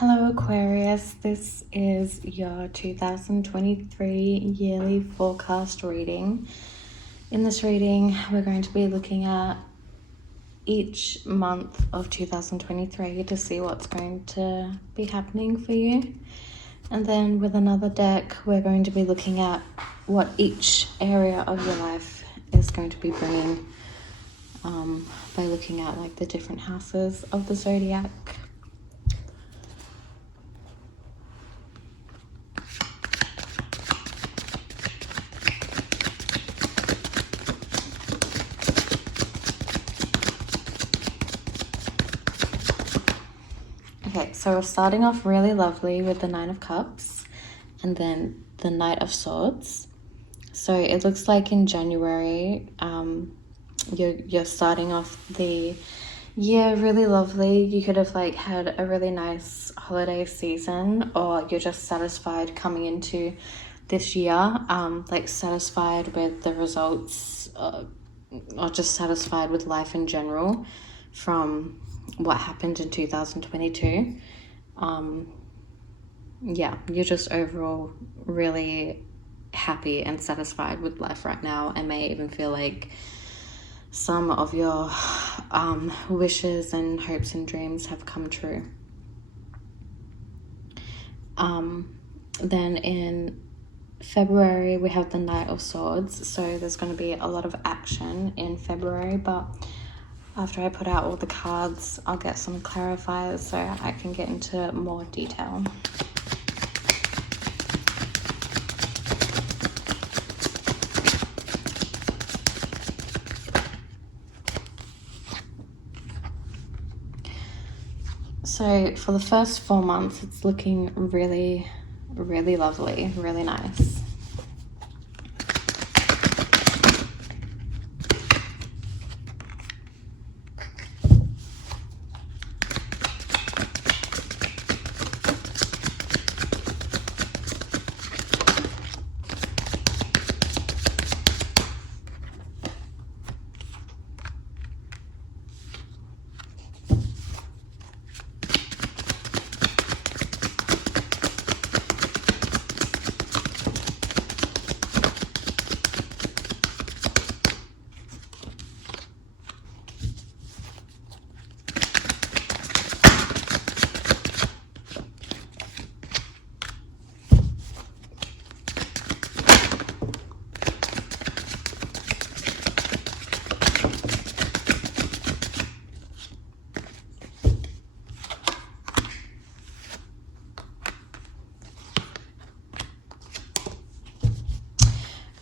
Hello Aquarius, this is your 2023 yearly forecast reading. In this reading, we're going to be looking at each month of 2023 to see what's going to be happening for you. And then with another deck, we're going to be looking at what each area of your life is going to be bringing by looking at like the different houses of the zodiac. Okay, so we're starting off really lovely with the Nine of Cups and then the Knight of Swords. So it looks like in January, you're starting off the year really lovely. You could have like had a really nice holiday season, or you're just satisfied coming into this year, like satisfied with the results, or just satisfied with life in general from what happened in 2022. Yeah, you're just overall really happy and satisfied with life right now, and may even feel like some of your wishes and hopes and dreams have come true. Then in February we have the Knight of Swords, so there's going to be a lot of action in February, but after I put out all the cards, I'll get some clarifiers so I can get into more detail. So for the first 4 months, it's looking really, really lovely, really nice.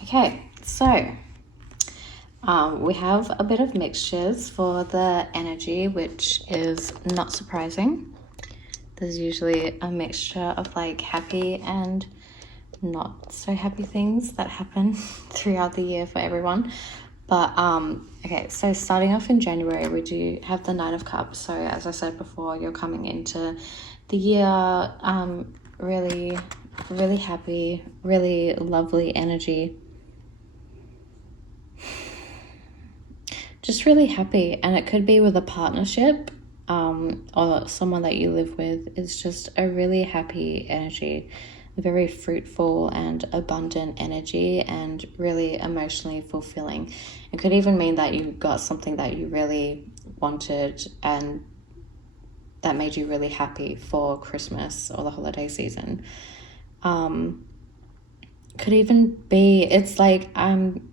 Okay, so we have a bit of mixtures for the energy, which is not surprising. There's usually a mixture of like happy and not so happy things that happen throughout the year for everyone. But okay, so starting off in January, we do have the Nine of Cups. So as I said before, you're coming into the year really, really happy, really lovely energy. Just really happy, and it could be with a partnership or someone that you live with. It's just a really happy energy, very fruitful and abundant energy, and really emotionally fulfilling. It could even mean that you got something that you really wanted and that made you really happy for Christmas or the holiday season. Could even be, it's like I'm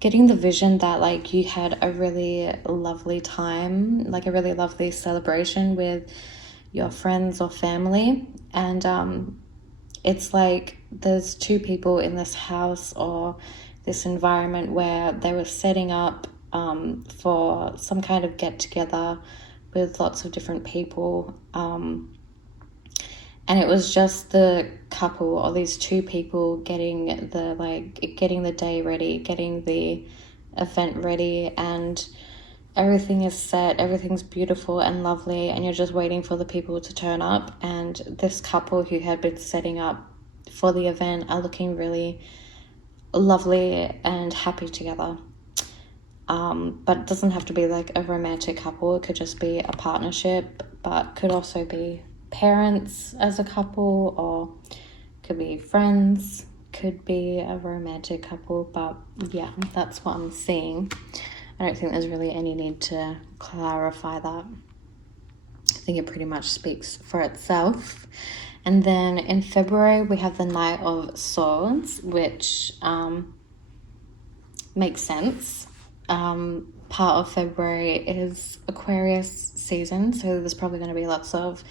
getting the vision that like you had a really lovely time, like a really lovely celebration with your friends or family, and it's like there's two people in this house or this environment where they were setting up for some kind of get together with lots of different people, and it was just the couple or these two people getting the day ready, getting the event ready, and everything is set, everything's beautiful and lovely, and you're just waiting for the people to turn up. And this couple who had been setting up for the event are looking really lovely and happy together. But it doesn't have to be like a romantic couple. It could just be a partnership, but could also be parents as a couple, or could be friends, could be a romantic couple, but yeah, that's what I'm seeing. I don't think there's really any need to clarify that. I think it pretty much speaks for itself. And then in February, we have the Knight of Swords, which makes sense. Part of February is Aquarius season, so there's probably going to be lots of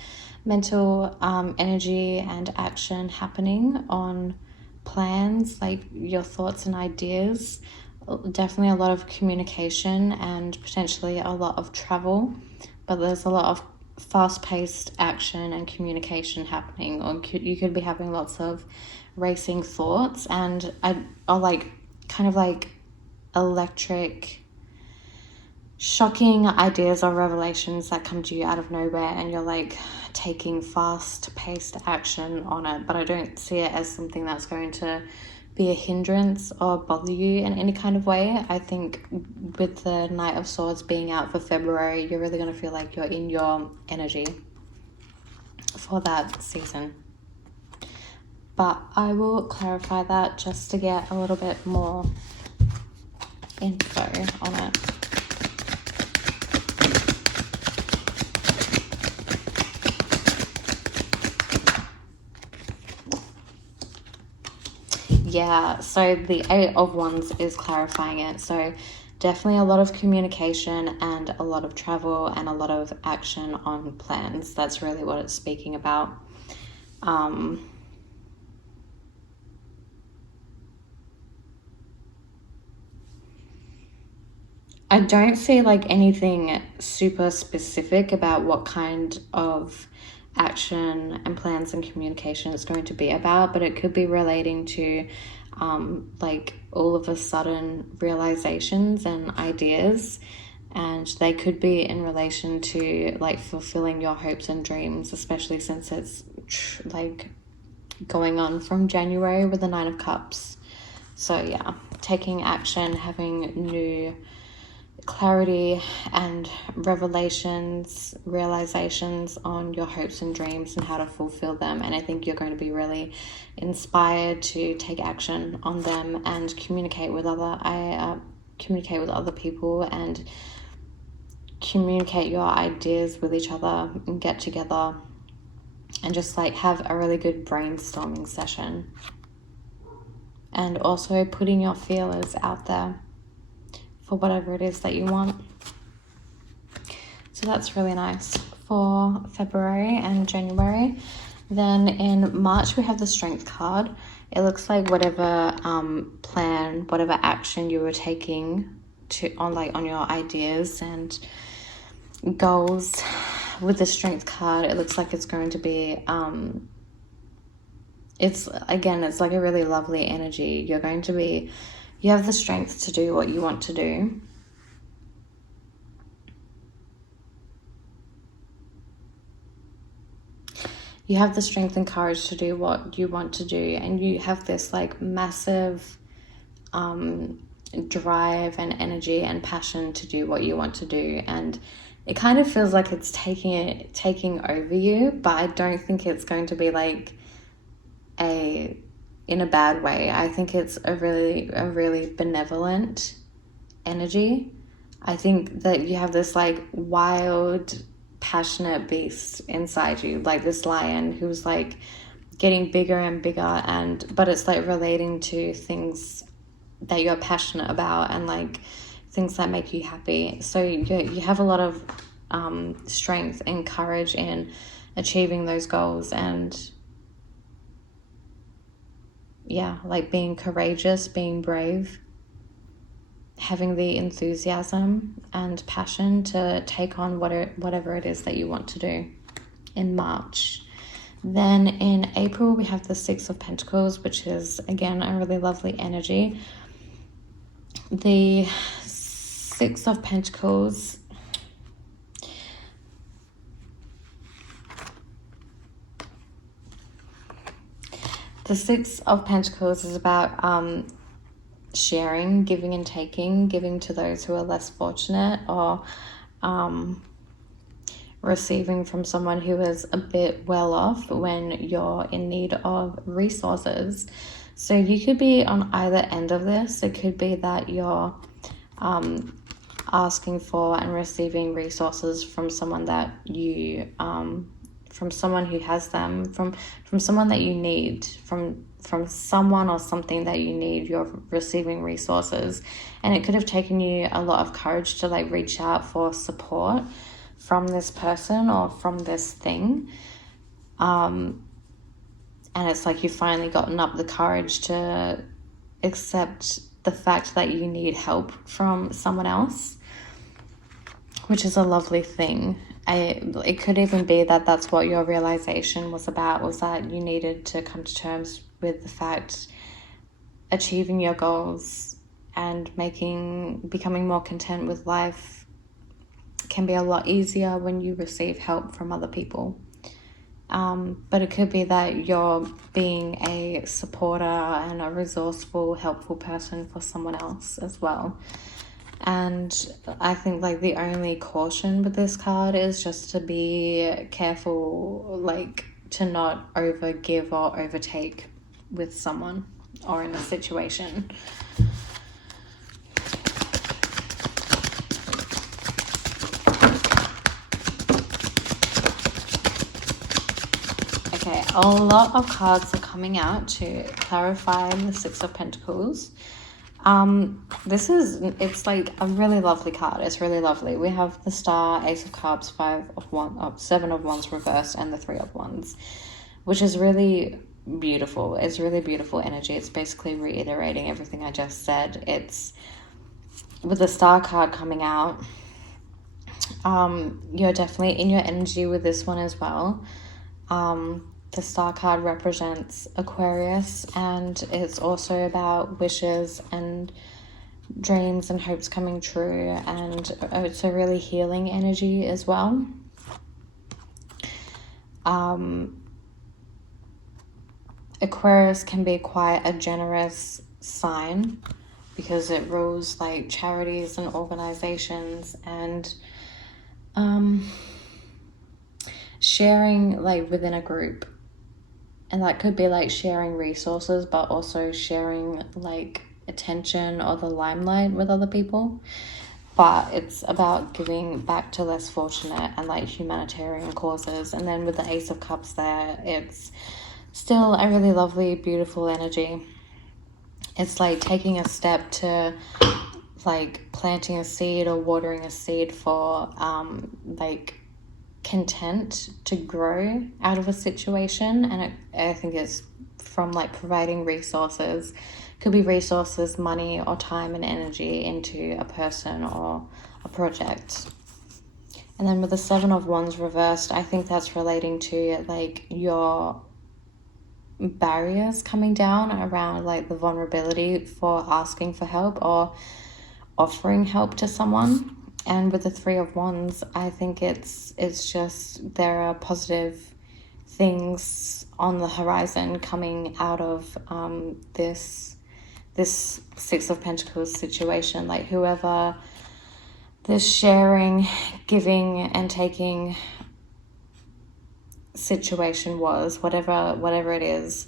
mental energy and action happening on plans, like your thoughts and ideas. Definitely a lot of communication and potentially a lot of travel, but there's a lot of fast-paced action and communication happening, or you could be having lots of racing thoughts and or like kind of like electric, shocking ideas or revelations that come to you out of nowhere, and you're like taking fast-paced action on it. But I don't see it as something that's going to be a hindrance or bother you in any kind of way. I think with the Knight of Swords being out for February, you're really going to feel like you're in your energy for that season. But I will clarify that just to get a little bit more info on it. Yeah, so the Eight of Wands is clarifying it. So definitely a lot of communication and a lot of travel and a lot of action on plans. That's really what it's speaking about. I don't see like anything super specific about what kind of action and plans and communication it's going to be about, but it could be relating to like all of a sudden realizations and ideas, and they could be in relation to like fulfilling your hopes and dreams, especially since it's like going on from January with the Nine of Cups. So yeah, taking action, having new clarity and revelations, realizations on your hopes and dreams and how to fulfill them. And I think you're going to be really inspired to take action on them and communicate with other people and communicate your ideas with each other and get together and just like have a really good brainstorming session. And also putting your feelers out there for whatever it is that you want. So that's really nice for February and January. Then in March, we have the Strength card. It looks like whatever plan, whatever action you were taking on your ideas and goals with the Strength card, it looks like it's going to be it's like a really lovely energy. You have the strength to do what you want to do. You have the strength and courage to do what you want to do, and you have this like massive drive and energy and passion to do what you want to do, and it kind of feels like it's taking over you, but I don't think it's going to be like in a bad way. I think it's a really benevolent energy. I think that you have this like wild, passionate beast inside you, like this lion who's like getting bigger and bigger, but it's like relating to things that you're passionate about and like things that make you happy. So you have a lot of strength and courage in achieving those goals, and yeah, like being courageous, being brave, having the enthusiasm and passion to take on whatever it is that you want to do in March. Then in April, we have the Six of Pentacles, which is, again, a really lovely energy. The Six of Pentacles is about sharing, giving and taking, giving to those who are less fortunate, or receiving from someone who is a bit well off when you're in need of resources. So you could be on either end of this. It could be that you're asking for and receiving resources from someone that you from someone who has them, from someone that you need, from someone or something that you need. You're receiving resources, and it could have taken you a lot of courage to like reach out for support from this person or from this thing, and it's like you've finally gotten up the courage to accept the fact that you need help from someone else, which is a lovely thing. It could even be that that's what your realization was about, was that you needed to come to terms with the fact achieving your goals and becoming more content with life can be a lot easier when you receive help from other people. But it could be that you're being a supporter and a resourceful, helpful person for someone else as well. And I think like the only caution with this card is just to be careful, like to not overgive or overtake with someone or in a situation. Okay, a lot of cards are coming out to clarify the Six of Pentacles. It's like a really lovely card. It's really lovely. We have the Star, Ace of Cups, Seven of Wands reversed, and the Three of Wands, which is really beautiful. It's really beautiful energy. It's basically reiterating everything I just said. It's with the Star card coming out, you're definitely in your energy with this one as well. The Star card represents Aquarius, and it's also about wishes and dreams and hopes coming true, and it's a really healing energy as well. Aquarius can be quite a generous sign because it rules like charities and organizations and sharing like within a group. And that could be like sharing resources, but also sharing like attention or the limelight with other people. But it's about giving back to less fortunate and like humanitarian causes. And then with the Ace of Cups there, it's still a really lovely, beautiful energy. It's like taking a step to like planting a seed or watering a seed for like content to grow out of a situation. And I think it's from like providing resources, could be resources, money or time and energy into a person or a project. And then with the Seven of Wands reversed, I think that's relating to like your barriers coming down around like the vulnerability for asking for help or offering help to someone. And with the Three of Wands, I think it's just there are positive things on the horizon coming out of this Six of Pentacles situation. Like whoever this sharing, giving and taking situation was, whatever it is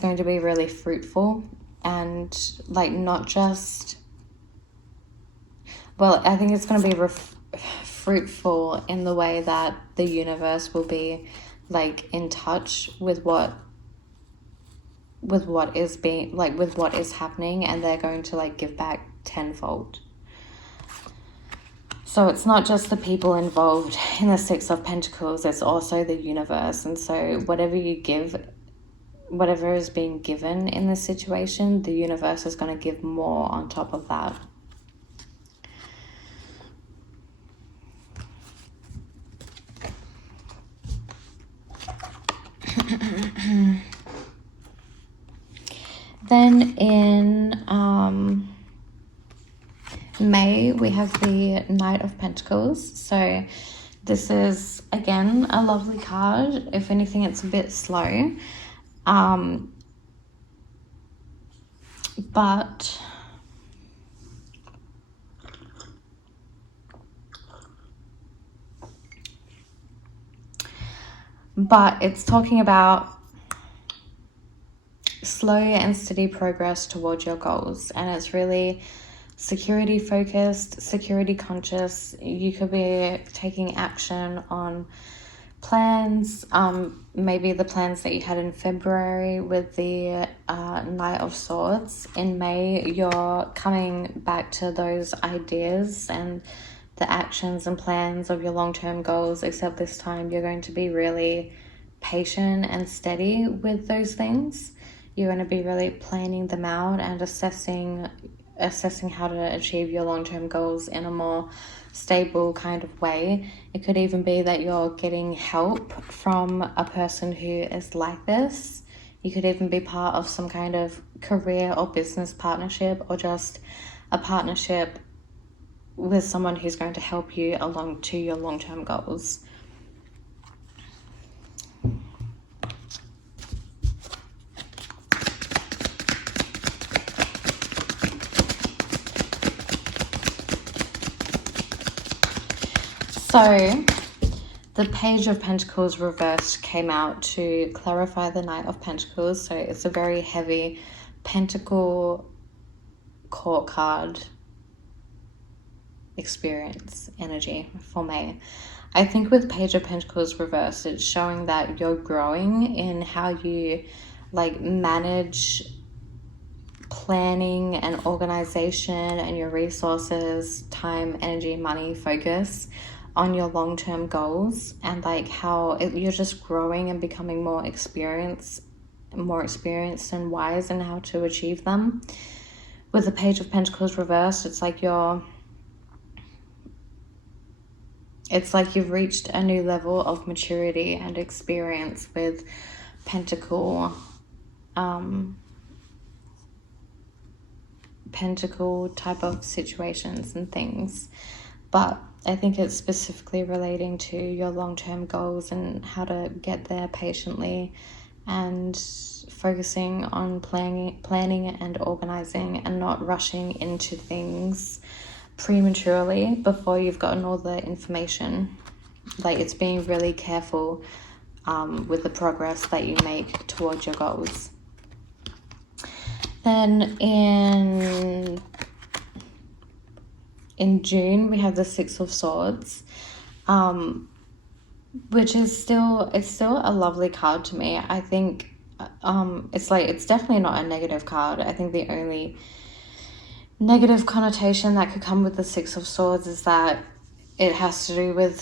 going to be really fruitful and like not just, well, I think it's going to be fruitful in the way that the universe will be like in touch with what is being like with what is happening, and they're going to like give back tenfold. So it's not just the people involved in the Six of Pentacles, it's also the universe. And so whatever you give, whatever is being given in this situation, the universe is going to give more on top of that. Then in May, we have the Knight of Pentacles. So this is, again, a lovely card. If anything, it's a bit slow. But but it's talking about slow and steady progress towards your goals, and it's really security focused, security conscious. You could be taking action on plans, maybe the plans that you had in February with the Knight of Swords. In May, you're coming back to those ideas and the actions and plans of your long-term goals, except this time you're going to be really patient and steady with those things. You're going to be really planning them out and assessing how to achieve your long-term goals in a more stable kind of way. It could even be that you're getting help from a person who is like this. You could even be part of some kind of career or business partnership, or just a partnership with someone who's going to help you along to your long-term goals. So the Page of Pentacles reversed came out to clarify the Knight of Pentacles. So it's a very heavy pentacle court card experience energy for me. I think with Page of Pentacles reversed, it's showing that you're growing in how you manage planning and organization and your resources, time, energy, money, focus on your long-term goals, and how you're just growing and becoming more experienced and wise in how to achieve them. With the Page of Pentacles reversed, it's like you've reached a new level of maturity and experience with pentacle type of situations and things. But I think it's specifically relating to your long-term goals and how to get there patiently, and focusing on planning and organizing, and not rushing into things prematurely before you've gotten all the information. It's being really careful with the progress that you make towards your goals. Then in June, we have the Six of Swords, which is still a lovely card to me. I think it's definitely not a negative card. I think the only negative connotation that could come with the Six of Swords is that it has to do with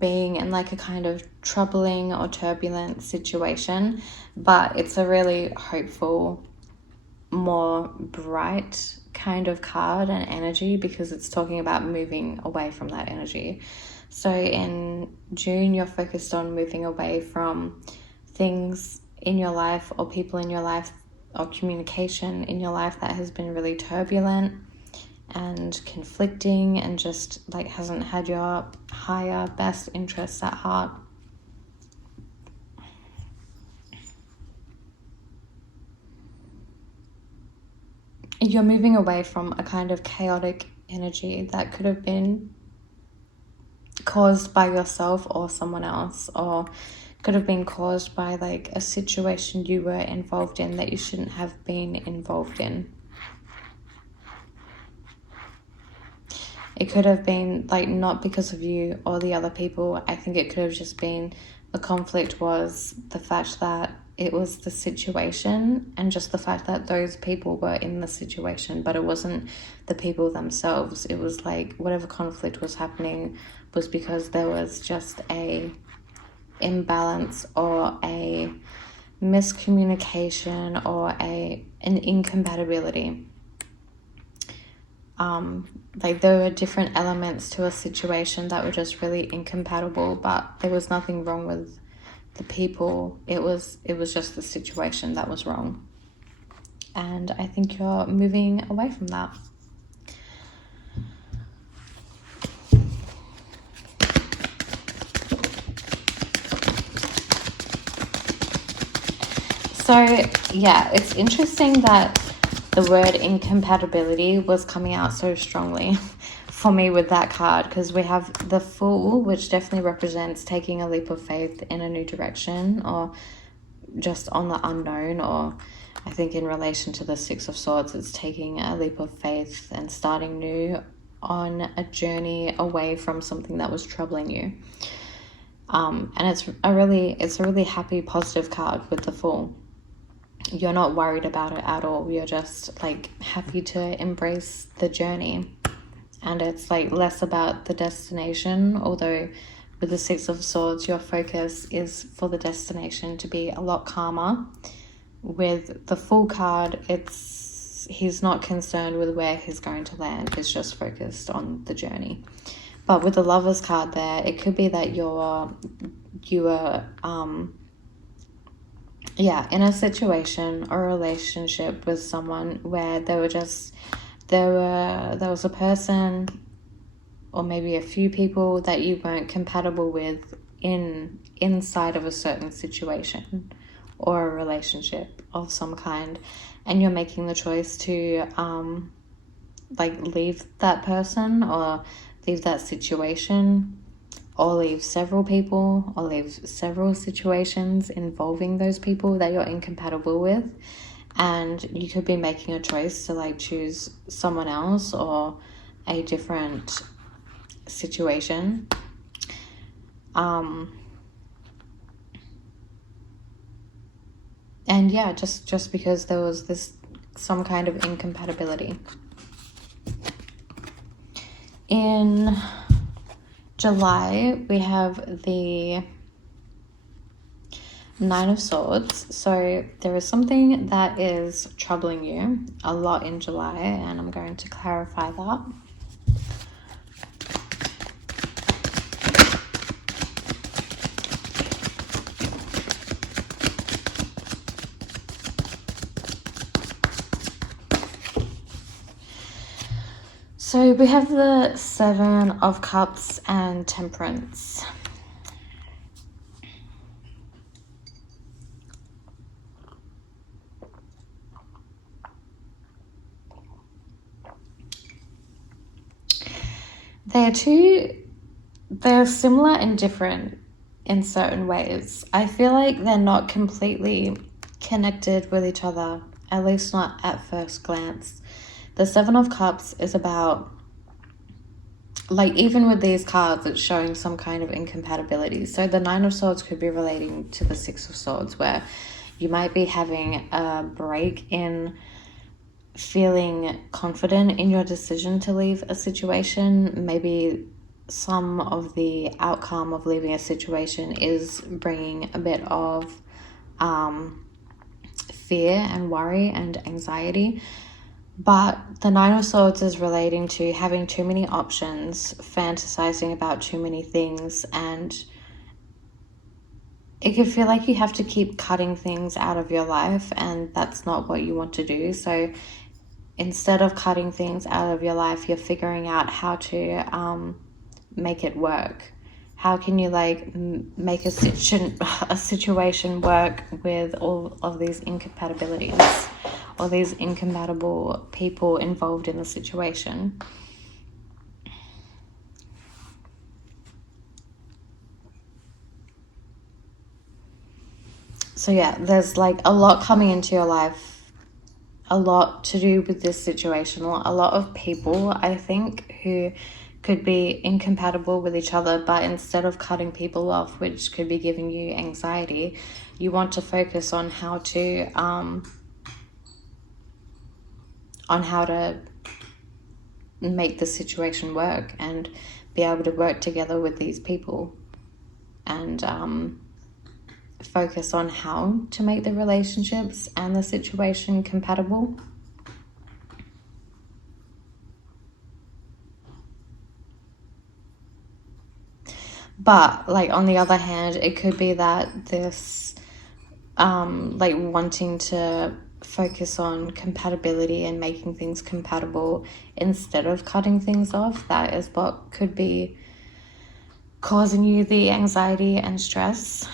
being in a kind of troubling or turbulent situation, but it's a really hopeful, more bright kind of card and energy, because it's talking about moving away from that energy. So in June, you're focused on moving away from things in your life, or people in your life, or communication in your life that has been really turbulent and conflicting, and just hasn't had your higher best interests at heart. You're moving away from a kind of chaotic energy that could have been caused by yourself or someone else, or could have been caused by a situation you were involved in that you shouldn't have been involved in. It could have been not because of you or the other people. I think it could have just been the conflict was the fact that it was the situation, and just the fact that those people were in the situation, but it wasn't the people themselves. It was whatever conflict was happening was because there was just a imbalance or a miscommunication or an incompatibility. There were different elements to a situation that were just really incompatible, but there was nothing wrong with the people. It was just the situation that was wrong. And I think you're moving away from that. So yeah, it's interesting that the word incompatibility was coming out so strongly for me with that card, because we have the Fool, which definitely represents taking a leap of faith in a new direction, or just on the unknown, or I think in relation to the Six of Swords, it's taking a leap of faith and starting new on a journey away from something that was troubling you. And it's a really happy, positive card with the Fool. You're not worried about it at all. You're just like happy to embrace the journey. And it's like less about the destination, although with the Six of Swords, your focus is for the destination to be a lot calmer. With the Fool card, he's not concerned with where he's going to land. He's just focused on the journey. But with the Lovers card there, it could be that you are in a situation or a relationship with someone where there was a person or maybe a few people that you weren't compatible with inside of a certain situation or a relationship of some kind, and you're making the choice to leave that person or leave that situation, or leave several people, or leave several situations involving those people that you're incompatible with. And you could be making a choice to choose someone else or a different situation. And yeah, just because there was some kind of incompatibility. In July, we have the Nine of Swords. So there is something that is troubling you a lot in July, and I'm going to clarify that. So we have the Seven of Cups and Temperance. They're similar and different in certain ways. I feel like they're not completely connected with each other, at least not at first glance. The Seven of Cups is about, even with these cards, it's showing some kind of incompatibility. So the Nine of Swords could be relating to the Six of Swords, where you might be having a break in feeling confident in your decision to leave a situation. Maybe some of the outcome of leaving a situation is bringing a bit of fear and worry and anxiety. But the Nine of Swords is relating to having too many options, fantasizing about too many things, and it can feel like you have to keep cutting things out of your life, and that's not what you want to do. So instead of cutting things out of your life, you're figuring out how to make it work. How can you make a situation work with all of these incompatibilities, or these incompatible people involved in the situation? So yeah, there's a lot coming into your life, a lot to do with this situation, a lot of people, I think, who could be incompatible with each other, but instead of cutting people off, which could be giving you anxiety, you want to focus on how to make the situation work and be able to work together with these people, and focus on how to make the relationships and the situation compatible. But on the other hand, it could be that this wanting to focus on compatibility and making things compatible instead of cutting things off, that is what could be causing you the anxiety and stress.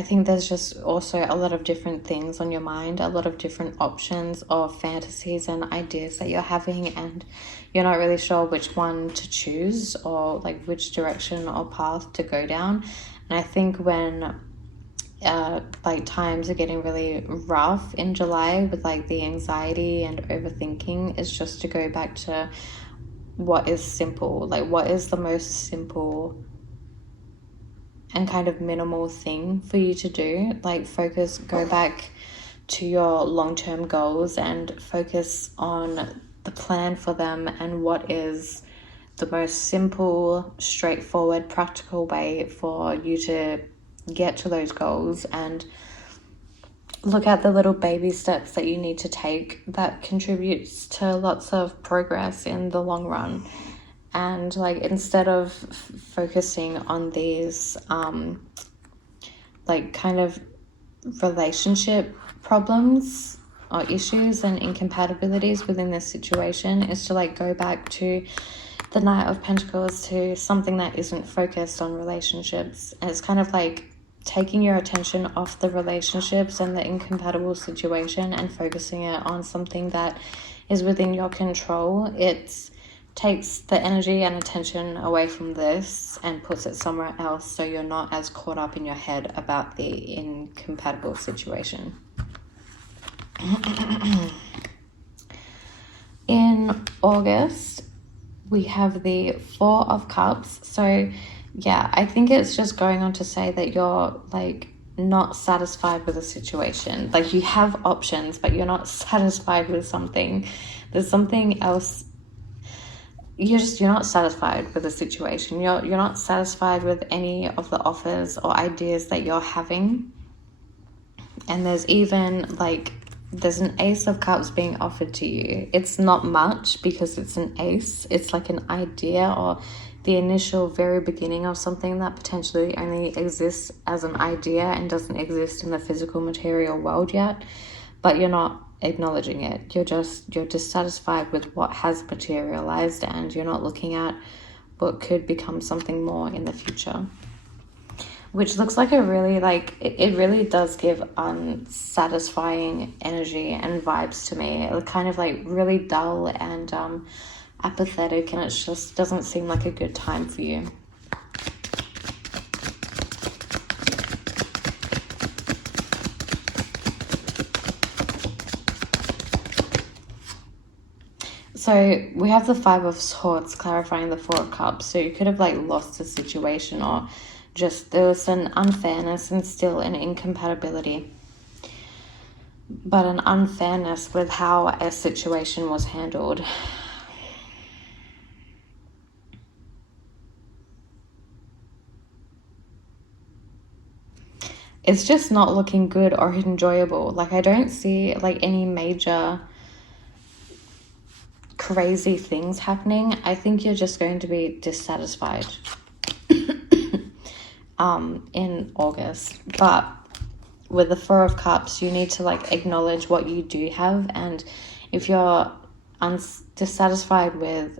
I think there's just also a lot of different things on your mind, a lot of different options or fantasies and ideas that you're having, and you're not really sure which one to choose or like which direction or path to go down. And I think when like times are getting really rough in July with like the anxiety and overthinking, is just to go back to what is simple, like what is the most simple and kind of minimal thing for you to do. Like focus, go back to your long-term goals and focus on the plan for them and what is the most simple, straightforward, practical way for you to get to those goals, and look at the little baby steps that you need to take that contributes to lots of progress in the long run. And like instead of focusing on these like kind of relationship problems or issues and incompatibilities within this situation, is to like go back to the Knight of Pentacles, to something that isn't focused on relationships. And it's kind of like taking your attention off the relationships and the incompatible situation and focusing it on something that is within your control. It takes the energy and attention away from this and puts it somewhere else, so you're not as caught up in your head about the incompatible situation. In August, we have the Four of Cups. So yeah, I think it's just going on to say that you're like not satisfied with a situation. Like you have options, but you're not satisfied with something. There's something else. You're not satisfied with the situation. You're not satisfied with any of the offers or ideas that you're having. And there's even like, there's an Ace of Cups being offered to you. It's not much because it's an ace. It's like an idea or the initial very beginning of something that potentially only exists as an idea and doesn't exist in the physical material world yet. But you're not acknowledging it. You're dissatisfied with what has materialized, and you're not looking at what could become something more in the future. Which looks like a really, like, it really does give unsatisfying energy and vibes to me. It kind of like really dull and apathetic, and it just doesn't seem like a good time for you. So we have the Five of Swords clarifying the Four of Cups. So you could have like lost a situation, or just there was an unfairness and still an incompatibility, but an unfairness with how a situation was handled. It's just not looking good or enjoyable. Like I don't see like any major crazy things happening. I think you're just going to be dissatisfied in August. But with the Four of Cups, you need to like acknowledge what you do have, and if you're dissatisfied with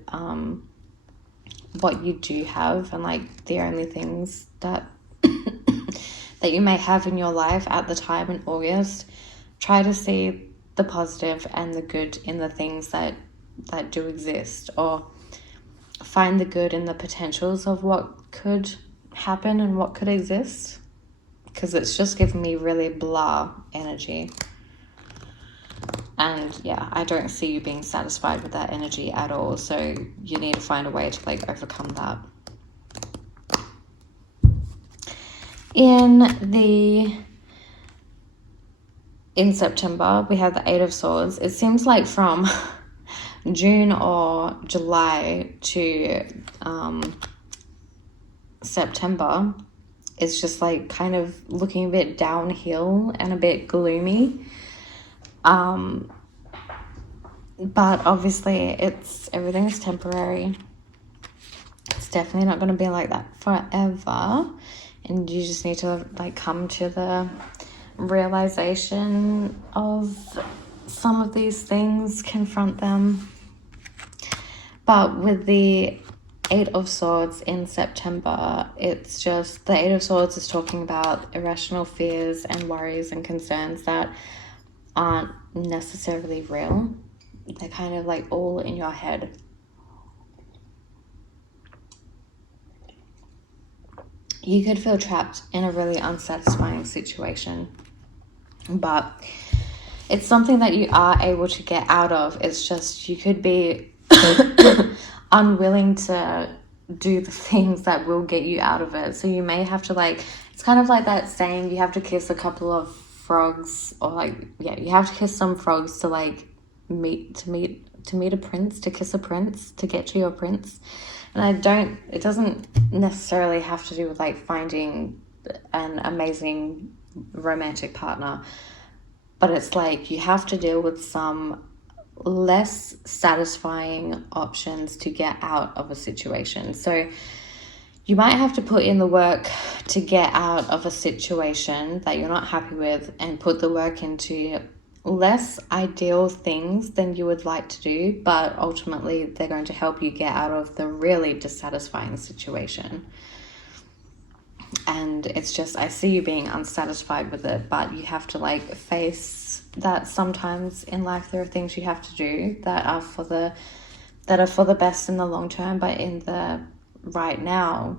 what you do have and like the only things that that you may have in your life at the time in August, try to see the positive and the good in the things that do exist, or find the good in the potentials of what could happen and what could exist, because it's just giving me really blah energy. And yeah, I don't see you being satisfied with that energy at all, so you need to find a way to like overcome that. In September, we have the Eight of Swords. It seems like from June or July to September, it's just like kind of looking a bit downhill and a bit gloomy. But obviously everything is temporary. It's definitely not going to be like that forever. And you just need to like come to the realization of some of these things, confront them. But with the Eight of Swords in September, it's just the Eight of Swords is talking about irrational fears and worries and concerns that aren't necessarily real. They're kind of like all in your head. You could feel trapped in a really unsatisfying situation, but it's something that you are able to get out of. It's just you could be unwilling to do the things that will get you out of it. So you may have to, like, it's kind of like that saying, you have to kiss a couple of frogs, or like, yeah, you have to kiss some frogs to like meet a prince, to kiss a prince, to get to your prince. And it doesn't necessarily have to do with like finding an amazing romantic partner, but it's like you have to deal with some less satisfying options to get out of a situation. So you might have to put in the work to get out of a situation that you're not happy with, and put the work into less ideal things than you would like to do, but ultimately they're going to help you get out of the really dissatisfying situation. And it's just, I see you being unsatisfied with it, but you have to like face that sometimes in life there are things you have to do that are for the best in the long term, but in the right now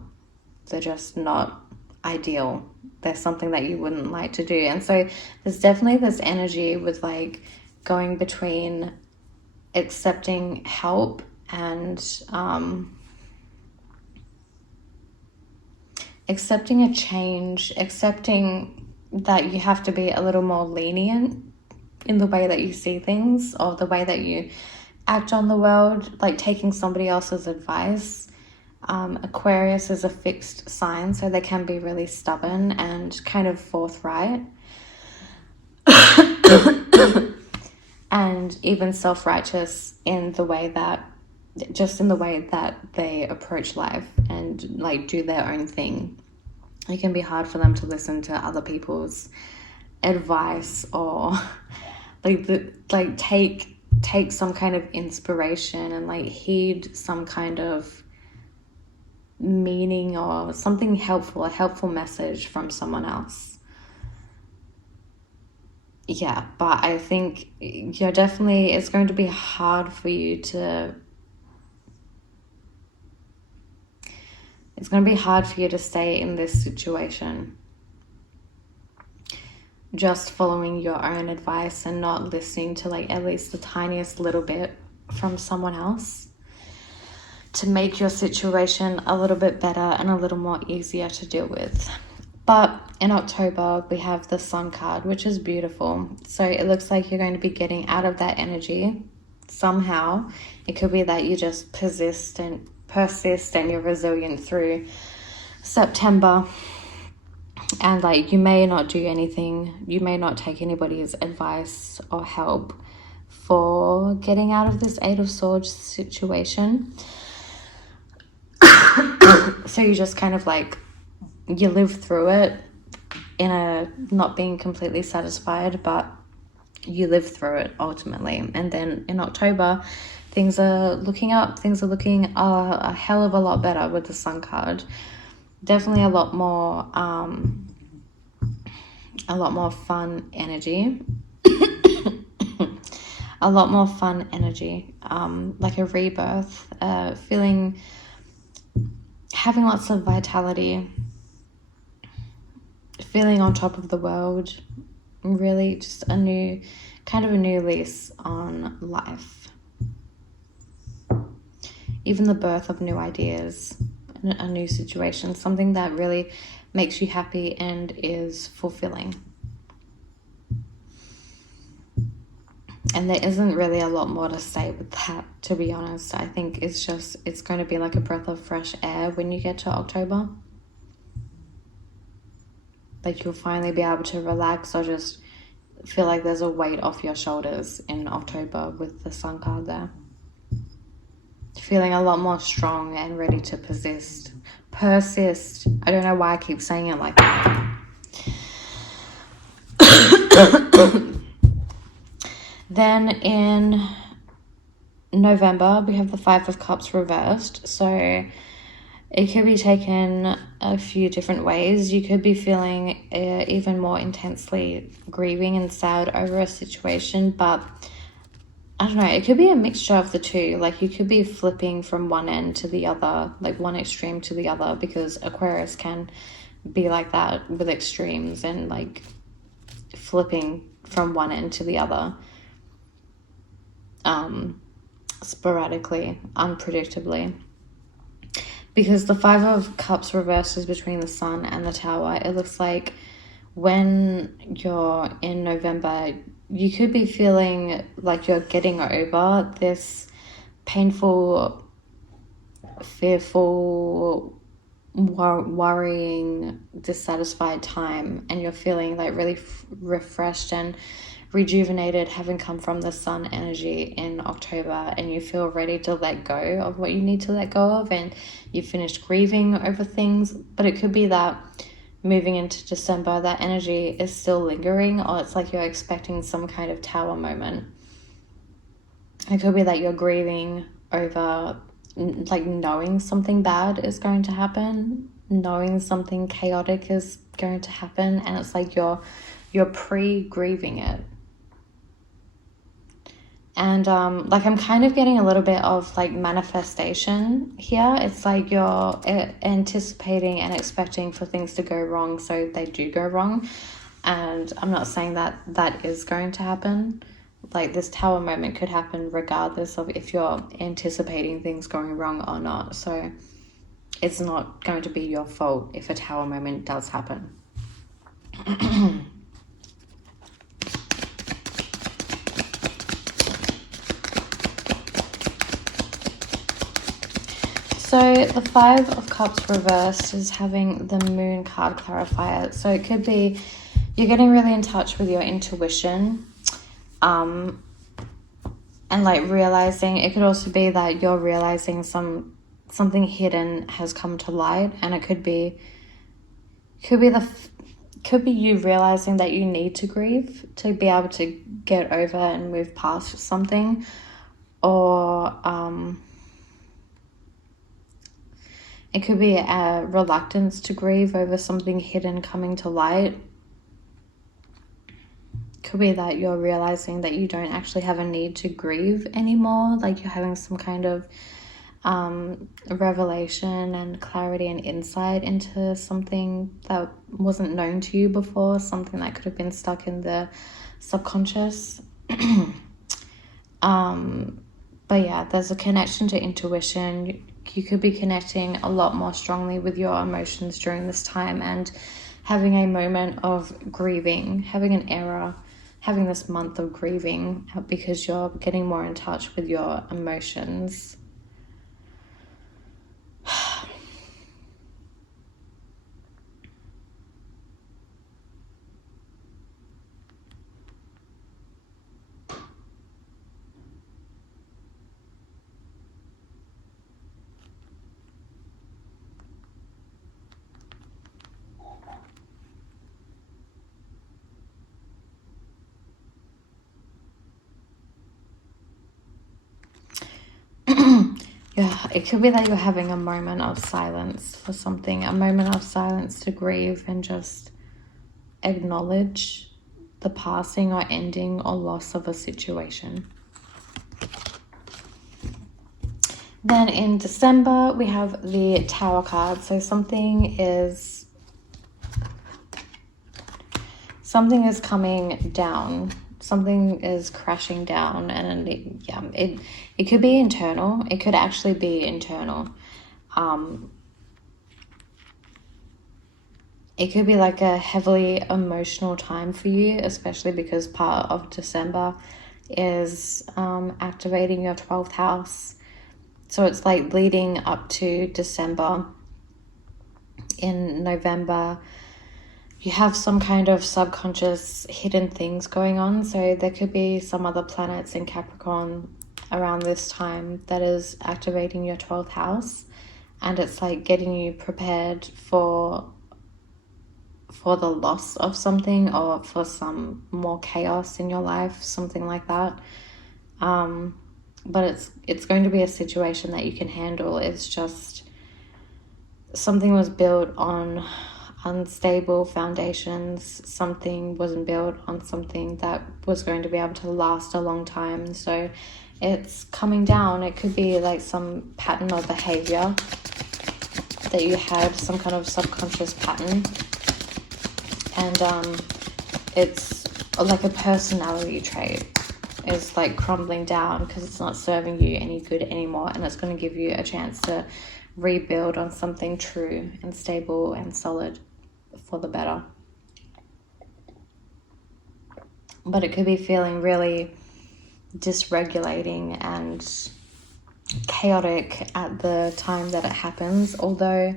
they're just not ideal. There's something that you wouldn't like to do. And so there's definitely this energy with like going between accepting help and accepting a change, accepting that you have to be a little more lenient in the way that you see things, or the way that you act on the world, like taking somebody else's advice. Aquarius is a fixed sign, so they can be really stubborn and kind of forthright and even self-righteous in the way that they approach life and like do their own thing. It can be hard for them to listen to other people's advice, or take some kind of inspiration and like heed some kind of meaning or something helpful, a helpful message from someone else. Yeah, but I think it's going to be hard for you to stay in this situation just following your own advice and not listening to like at least the tiniest little bit from someone else to make your situation a little bit better and a little more easier to deal with. But in October, we have the Sun card, which is beautiful. So it looks like you're going to be getting out of that energy somehow. It could be that you just persist and you're resilient through September. And like you may not do anything, you may not take anybody's advice or help for getting out of this Eight of Swords situation. So you just kind of like, you live through it in a not being completely satisfied, but you live through it ultimately. And then in October, things are looking up. Things are looking a hell of a lot better with the Sun card. Definitely a lot more fun energy. A lot more fun energy, like a rebirth, having lots of vitality, feeling on top of the world, really just a new lease on life. Even the birth of new ideas, a new situation, something that really makes you happy and is fulfilling. And there isn't really a lot more to say with that, to be honest. I think it's going to be like a breath of fresh air when you get to October. Like you'll finally be able to relax or just feel like there's a weight off your shoulders in October with the Sun card there. Feeling a lot more strong and ready to persist. I don't know why I keep saying it like that. Then in November, we have the Five of Cups reversed. So it could be taken a few different ways. You could be feeling even more intensely grieving and sad over a situation, but I don't know, it could be a mixture of the two. Like you could be flipping from one end to the other, like one extreme to the other, because Aquarius can be like that with extremes and like flipping from one end to the other sporadically, unpredictably. Because the Five of Cups reversed is between the Sun and the Tower. It looks like when you're in November, you could be feeling like you're getting over this painful, fearful, worrying, dissatisfied time, and you're feeling like really refreshed and rejuvenated, having come from the Sun energy in October, and you feel ready to let go of what you need to let go of, and you finished grieving over things. But it could be that moving into December, that energy is still lingering, or it's like you're expecting some kind of Tower moment. It could be that you're grieving over like knowing something bad is going to happen, knowing something chaotic is going to happen, and it's like you're pre-grieving it. And like I'm kind of getting a little bit of like manifestation here. It's like you're anticipating and expecting for things to go wrong, so they do go wrong. And I'm not saying that that is going to happen. Like this Tower moment could happen regardless of if you're anticipating things going wrong or not. So it's not going to be your fault if a Tower moment does happen. So the Five of Cups reversed is having the Moon card clarifier. So it could be you're getting really in touch with your intuition, and like realizing. It could also be that you're realizing something hidden has come to light, and it could be you realizing that you need to grieve to be able to get over and move past something, or it could be a reluctance to grieve over something hidden coming to light. Could be that you're realizing that you don't actually have a need to grieve anymore. Like you're having some kind of revelation and clarity and insight into something that wasn't known to you before, something that could have been stuck in the subconscious. But yeah, there's a connection to intuition. You could be connecting a lot more strongly with your emotions during this time and having a moment of grieving, having an era, having this month of grieving because you're getting more in touch with your emotions. Yeah, it could be that you're having a moment of silence for something, a moment of silence to grieve and just acknowledge the passing or ending or loss of a situation. Then in December, we have the Tower card. So something is coming down. Something is crashing down, and it could be internal. It could actually be internal. It could be like a heavily emotional time for you, especially because part of December is activating your 12th house. So it's like leading up to December. In November, you have some kind of subconscious hidden things going on. So there could be some other planets in Capricorn around this time that is activating your 12th house. And it's like getting you prepared for the loss of something or for some more chaos in your life, something like that. but it's going to be a situation that you can handle. It's just something was built on unstable foundations. Something wasn't built on something that was going to be able to last a long time. So it's coming down. It could be like some pattern or behavior that you had, some kind of subconscious pattern, and it's like a personality trait is like crumbling down because it's not serving you any good anymore, and it's going to give you a chance to rebuild on something true and stable and solid for the better. But it could be feeling really dysregulating and chaotic at the time that it happens, although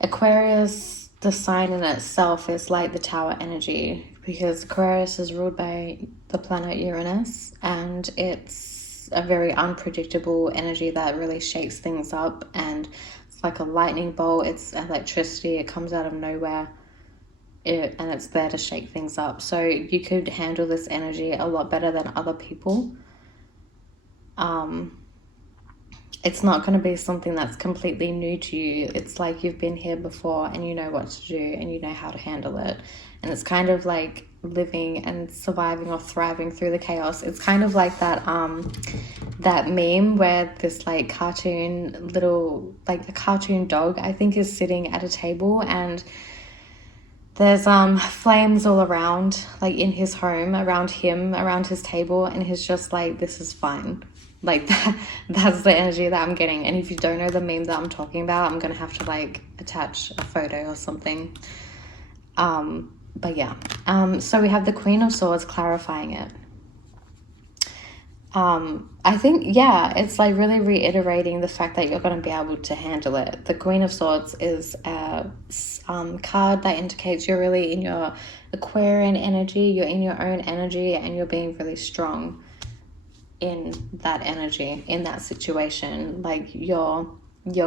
Aquarius, the sign in itself, is like the tower energy, because Aquarius is ruled by the planet Uranus, and it's a very unpredictable energy that really shakes things up, and it's like a lightning bolt. It's electricity. It comes out of nowhere, and it's there to shake things up. So you could handle this energy a lot better than other people. It's not going to be something that's completely new to you. It's like you've been here before and you know what to do and you know how to handle it. And it's kind of like living and surviving or thriving through the chaos. It's kind of like that that meme where this like cartoon little, like a cartoon dog, I think, is sitting at a table, and there's flames all around, like in his home, around him, around his table, and he's just like, this is fine. Like that's the energy that I'm getting. And if you don't know the meme that I'm talking about, I'm gonna have to like attach a photo or something. But yeah, so we have the Queen of Swords clarifying it. I think, yeah, it's like really reiterating the fact that you're going to be able to handle it. The Queen of Swords is a card that indicates you're really in your Aquarian energy, you're in your own energy, and you're being really strong in that energy, in that situation. Like you're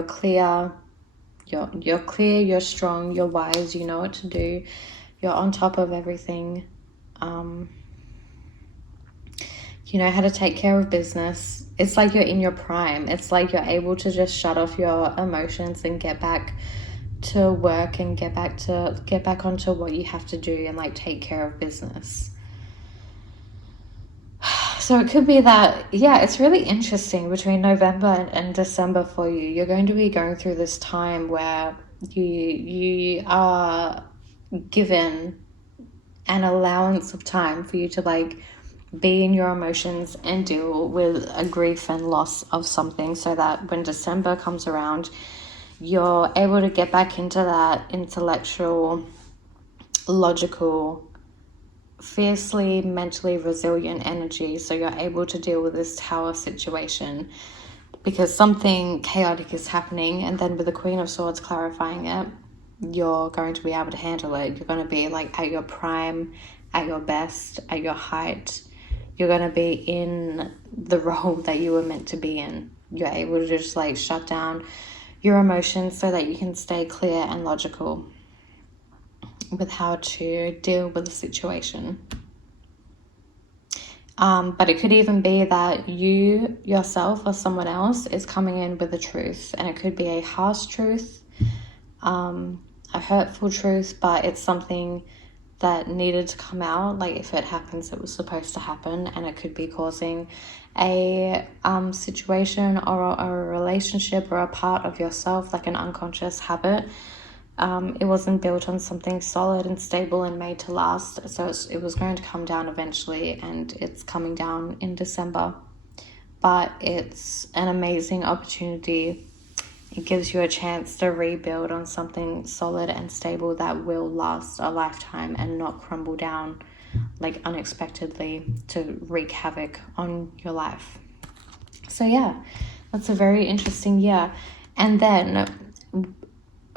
clear, you're clear, you're strong, you're wise, you know what to do, you're on top of everything. You know how to take care of business. It's like you're in your prime. It's like you're able to just shut off your emotions and get back to work and get back onto what you have to do and like take care of business. So it could be that, yeah, it's really interesting between November and December for you. You're going to be going through this time where you are given an allowance of time for you to like be in your emotions and deal with a grief and loss of something, so that when December comes around, you're able to get back into that intellectual, logical, fiercely mentally resilient energy, so you're able to deal with this tower situation because something chaotic is happening. And then with the Queen of Swords clarifying it, you're going to be able to handle it. You're going to be like at your prime, at your best, at your height. You're going to be in the role that you were meant to be in. You're able to just like shut down your emotions so that you can stay clear and logical with how to deal with the situation. But it could even be that you yourself or someone else is coming in with the truth, and it could be a harsh truth, a hurtful truth, but it's something that needed to come out. Like if it happens, it was supposed to happen, and it could be causing a situation or a relationship or a part of yourself, like an unconscious habit. It wasn't built on something solid and stable and made to last, so it was going to come down eventually, and it's coming down in December. But it's an amazing opportunity. It gives you a chance to rebuild on something solid and stable that will last a lifetime and not crumble down like unexpectedly to wreak havoc on your life. So yeah, that's a very interesting year. And then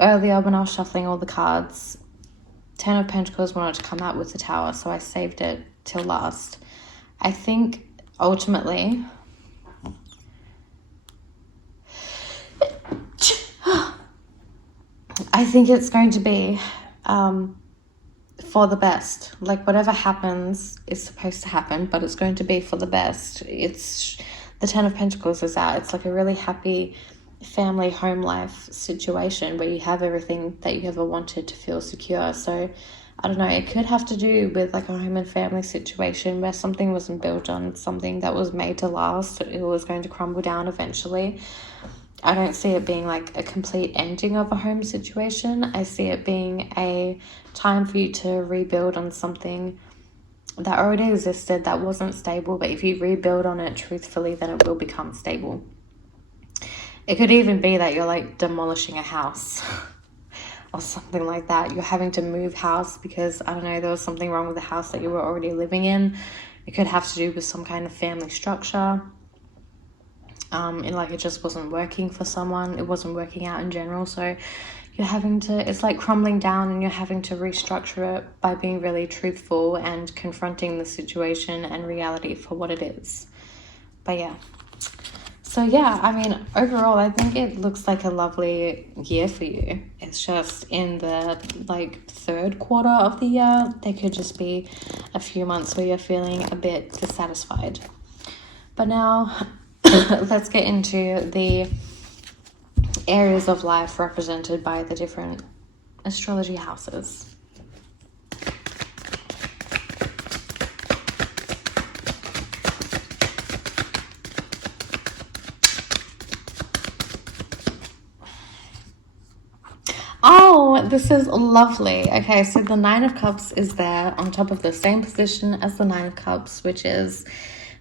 earlier when I was shuffling all the cards, Ten of Pentacles wanted to come out with the Tower, so I saved it till last. I think ultimately I think it's going to be for the best. Like whatever happens is supposed to happen, but it's going to be for the best. It's the Ten of Pentacles is out. It's like a really happy family home life situation where you have everything that you ever wanted to feel secure. So I don't know, it could have to do with like a home and family situation where something wasn't built on something that was made to last. It was going to crumble down eventually. I don't see it being like a complete ending of a home situation. I see it being a time for you to rebuild on something that already existed that wasn't stable, but if you rebuild on it truthfully, then it will become stable. It could even be that you're like demolishing a house or something like that. You're having to move house because, I don't know, there was something wrong with the house that you were already living in. It could have to do with some kind of family structure. And like it just wasn't working for someone. It wasn't working out in general. So you're having to, it's like crumbling down and you're having to restructure it by being really truthful and confronting the situation and reality for what it is. But yeah. So yeah, I mean, overall, I think it looks like a lovely year for you. It's just in the like third quarter of the year, there could just be a few months where you're feeling a bit dissatisfied. But now let's get into the areas of life represented by the different astrology houses. Oh, this is lovely. Okay, so the Nine of Cups is there on top of the same position as the Nine of Cups, which is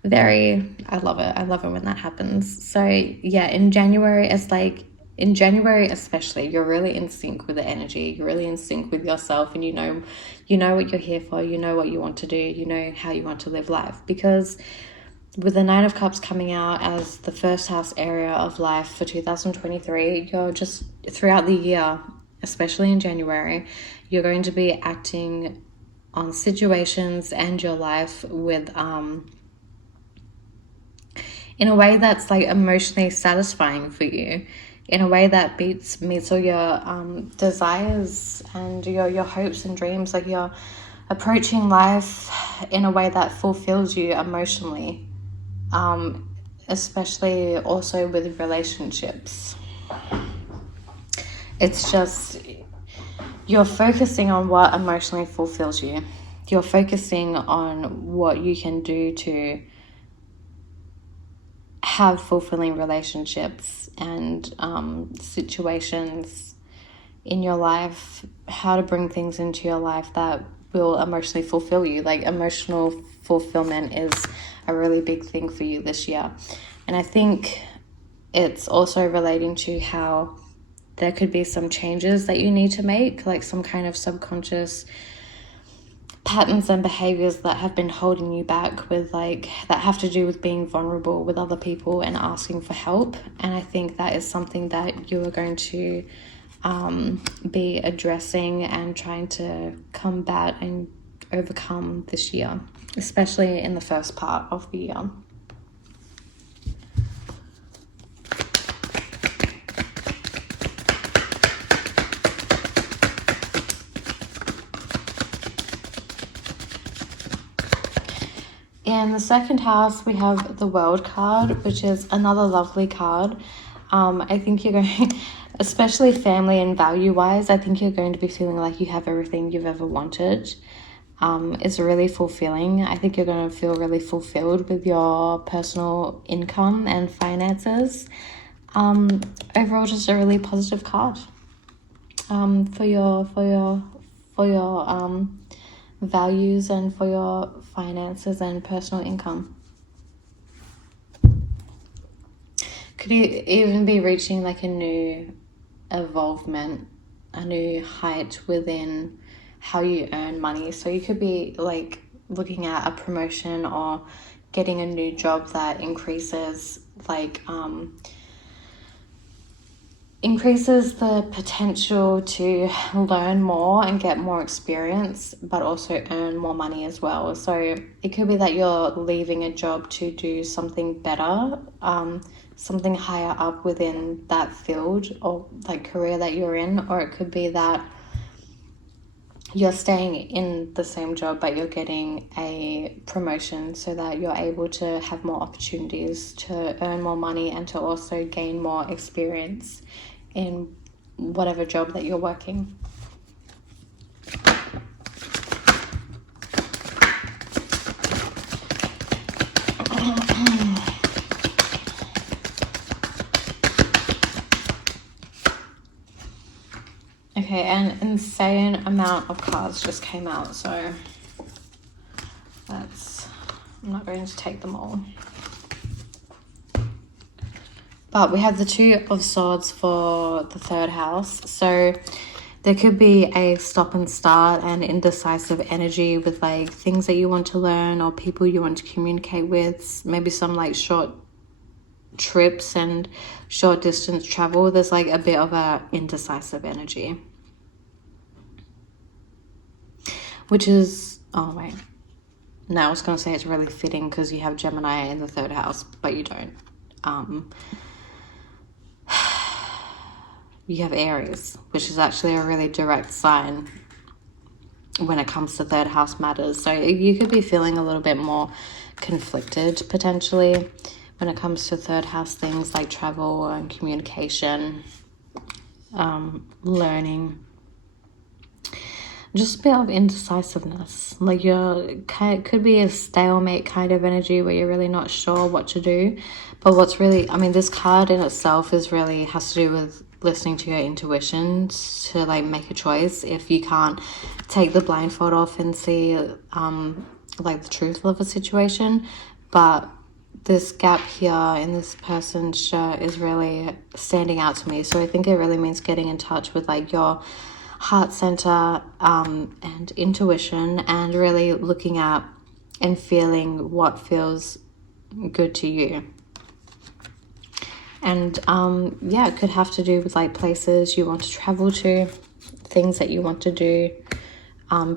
very, I love it. I love it when that happens. So yeah, in January, it's like, in January especially, you're really in sync with the energy. You're really in sync with yourself, and you know what you're here for. You know what you want to do. You know how you want to live life. Because with the Nine of Cups coming out as the first house area of life for 2023, you're just throughout the year, especially in January, you're going to be acting on situations and your life with in a way that's like emotionally satisfying for you, in a way that meets all your desires and your hopes and dreams. Like you're approaching life in a way that fulfills you emotionally, especially also with relationships. It's just, you're focusing on what emotionally fulfills you. You're focusing on what you can do to have fulfilling relationships and situations in your life, how to bring things into your life that will emotionally fulfill you. Like emotional fulfillment is a really big thing for you this year. And I think it's also relating to how there could be some changes that you need to make, like some kind of subconscious patterns and behaviors that have been holding you back, with like that have to do with being vulnerable with other people and asking for help. And I think that is something that you are going to be addressing and trying to combat and overcome this year, especially in the first part of the year. In the second house, we have the World card, which is another lovely card. I think you're going, especially family and value-wise, I think you're going to be feeling like you have everything you've ever wanted. It's really fulfilling. I think you're going to feel really fulfilled with your personal income and finances. Overall, just a really positive card for your values and for your finances and personal income. Could you even be reaching like a new evolvement, a new height within how you earn money? So you could be like looking at a promotion or getting a new job that increases the potential to learn more and get more experience, but also earn more money as well. So it could be that you're leaving a job to do something better, something higher up within that field or like career that you're in, or it could be that you're staying in the same job, but you're getting a promotion so that you're able to have more opportunities to earn more money and to also gain more experience in whatever job that you're working. Okay, an insane amount of cards just came out, so I'm not going to take them all. But we have the Two of Swords for the third house. So there could be a stop and start and indecisive energy with like things that you want to learn or people you want to communicate with. Maybe some like short trips and short distance travel. There's like a bit of a indecisive energy. Which is, oh wait. No, I was going to say it's really fitting because you have Gemini in the third house, but you don't. You have Aries, which is actually a really direct sign when it comes to third house matters. So you could be feeling a little bit more conflicted potentially when it comes to third house things like travel and communication, learning. Just a bit of indecisiveness. Like it could be a stalemate kind of energy where you're really not sure what to do. But what's really, I mean, this card in itself has to do with listening to your intuition to like make a choice. If you can't take the blindfold off and see like the truth of a situation, but this gap here in this person's shirt is really standing out to me. So I think it really means getting in touch with like your heart center and intuition, and really looking at and feeling what feels good to you. And yeah, it could have to do with like places you want to travel to, things that you want to do,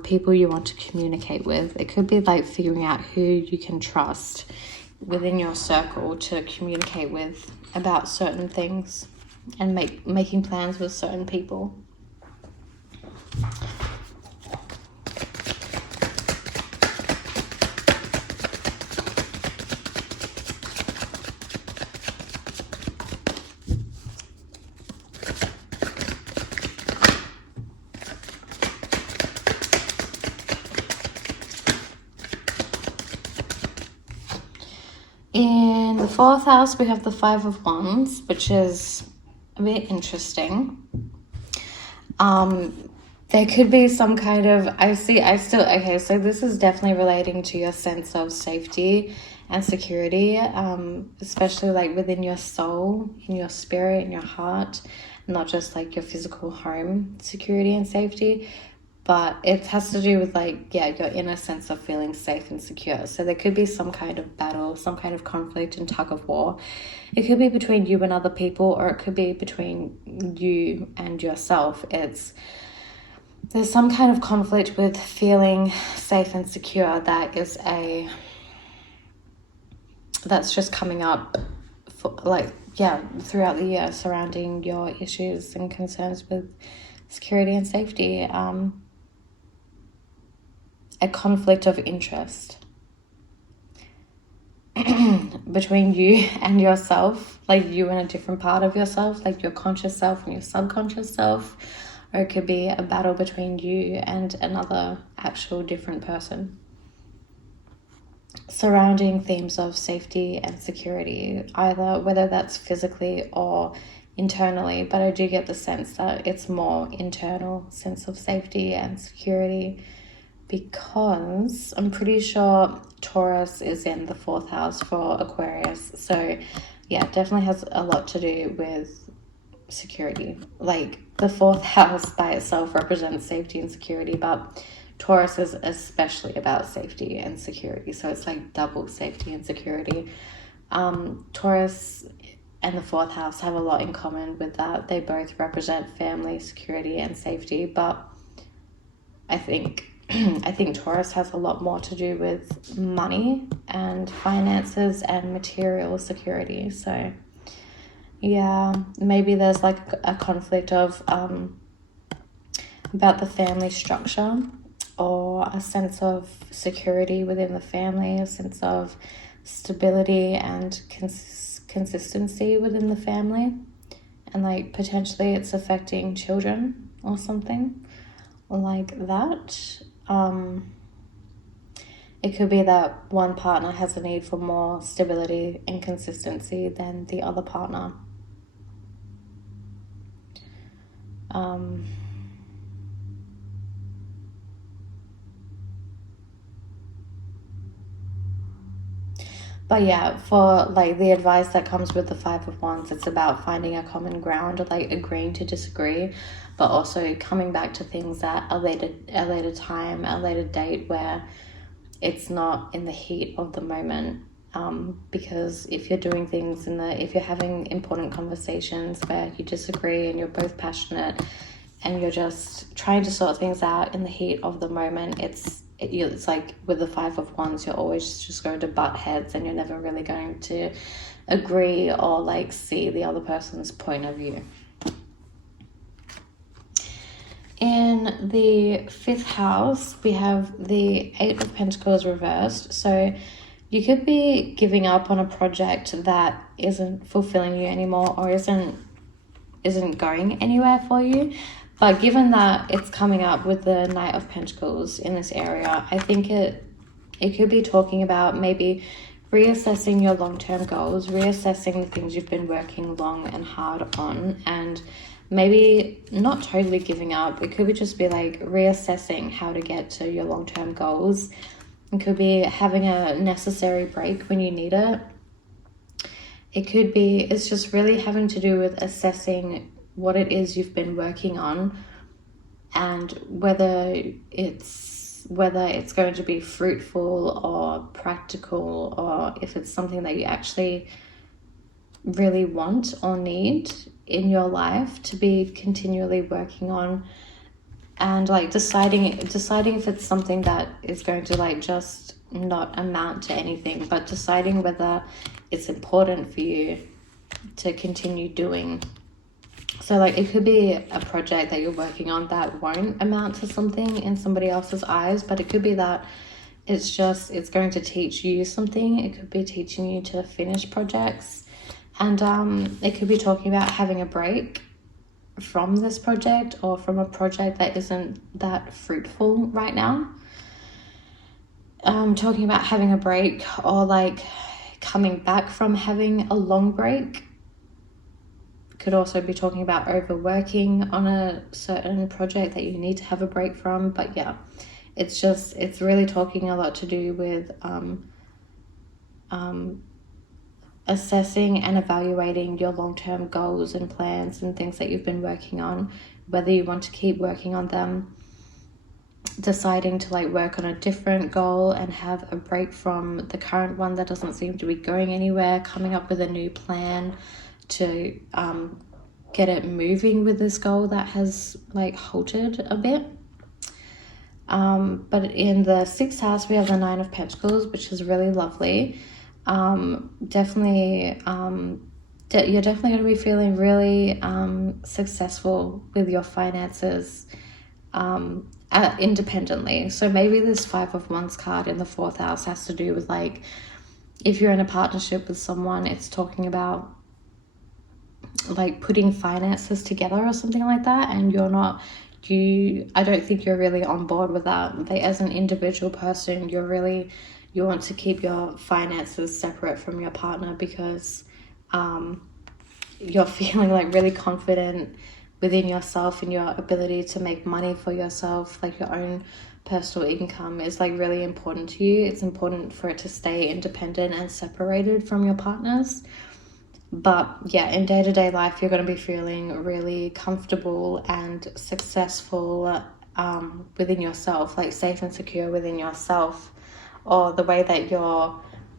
people you want to communicate with. It could be like figuring out who you can trust within your circle to communicate with about certain things and making plans with certain people. In the fourth house, we have the Five of Wands, which is a bit interesting. There could be some kind of, okay, so this is definitely relating to your sense of safety and security, especially like within your soul, in your spirit, in your heart, not just like your physical home security and safety, but it has to do with like, yeah, your inner sense of feeling safe and secure. So there could be some kind of battle, some kind of conflict and tug of war. It could be between you and other people, or it could be between you and yourself. There's some kind of conflict with feeling safe and secure that's just coming up throughout the year surrounding your issues and concerns with security and safety. A conflict of interest between you and yourself, like you and a different part of yourself, like your conscious self and your subconscious self, or it could be a battle between you and another actual different person surrounding themes of safety and security, whether that's physically or internally. But I do get the sense that it's more internal sense of safety and security, because I'm pretty sure Taurus is in the fourth house for Aquarius. So yeah, it definitely has a lot to do with security. Like the fourth house by itself represents safety and security, but Taurus is especially about safety and security. So it's like double safety and security. Taurus and the fourth house have a lot in common with that. They both represent family, security, and safety, but I think Taurus has a lot more to do with money and finances and material security. So yeah, maybe there's like a conflict of about the family structure, or a sense of security within the family, a sense of stability and consistency within the family. And like potentially it's affecting children or something like that. It could be that one partner has a need for more stability and consistency than the other partner. But yeah, for like the advice that comes with the Five of Wands, it's about finding a common ground, or like agreeing to disagree, but also coming back to things at a later time, a later date, where it's not in the heat of the moment. Because if you're doing things if you're having important conversations where you disagree and you're both passionate and you're just trying to sort things out in the heat of the moment, it's like with the Five of Wands, you're always just going to butt heads and you're never really going to agree or like see the other person's point of view. In the 5th house, we have the 8 of Pentacles reversed. So you could be giving up on a project that isn't fulfilling you anymore, or isn't going anywhere for you. But given that it's coming up with the Knight of Pentacles in this area, I think it could be talking about maybe reassessing your long-term goals, reassessing the things you've been working long and hard on, and maybe not totally giving up. It could just be like reassessing how to get to your long-term goals. It could be having a necessary break when you need it. It could be, it's just really having to do with assessing what it is you've been working on, and whether it's going to be fruitful or practical, or if it's something that you actually really want or need in your life to be continually working on. And like deciding if it's something that is going to like just not amount to anything, but deciding whether it's important for you to continue doing. So like it could be a project that you're working on that won't amount to something in somebody else's eyes, but it could be that it's going to teach you something. It could be teaching you to finish projects. And it could be talking about having a break from this project, or from a project that isn't that fruitful right now. Talking about having a break, or like coming back from having a long break. Could also be talking about overworking on a certain project that you need to have a break from. But yeah, it's really talking a lot to do with assessing and evaluating your long-term goals and plans and things that you've been working on, whether you want to keep working on them, deciding to like work on a different goal and have a break from the current one that doesn't seem to be going anywhere, coming up with a new plan to get it moving with this goal that has like halted a bit. But in the 6th house, we have the 9 of Pentacles, which is really lovely. Definitely you're definitely going to be feeling really successful with your finances independently. So maybe this 5 of Wands card in the 4th house has to do with like, if you're in a partnership with someone, it's talking about like putting finances together or something like that, and I don't think you're really on board with that. Like, as an individual person, you want to keep your finances separate from your partner, because you're feeling like really confident within yourself and your ability to make money for yourself. Like your own personal income is like really important to you. It's important for it to stay independent and separated from your partners. But yeah, in day-to-day life, you're going to be feeling really comfortable and successful within yourself, like safe and secure within yourself, or the way that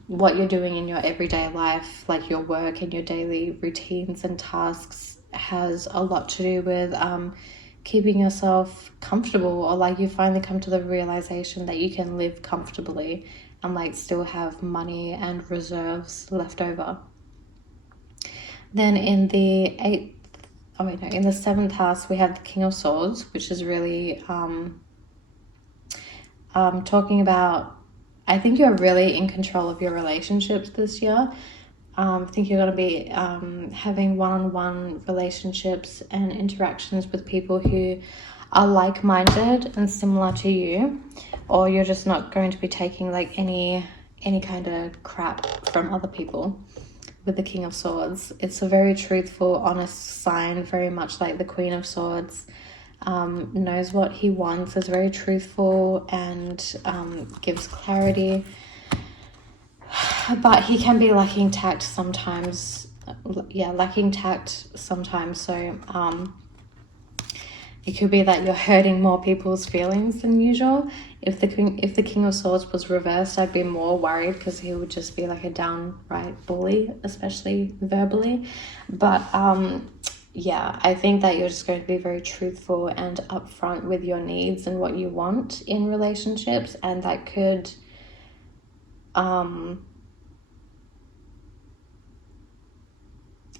what you're doing in your everyday life, like your work and your daily routines and tasks, has a lot to do with keeping yourself comfortable, or like you finally come to the realization that you can live comfortably and like still have money and reserves left over. Then in the oh wait, no, in the 7th house, we have the King of Swords, which is really talking about, I think you're really in control of your relationships this year. I think you're going to be having one-on-one relationships and interactions with people who are like-minded and similar to you, or you're just not going to be taking like any kind of crap from other people. With the King of Swords, it's a very truthful, honest sign, very much like the Queen of Swords. Knows what he wants, is very truthful, and gives clarity. But he can be lacking tact sometimes. So it could be that you're hurting more people's feelings than usual. If the King of Swords was reversed, I'd be more worried, because he would just be like a downright bully, especially verbally. But yeah, I think that you're just going to be very truthful and upfront with your needs and what you want in relationships, and that could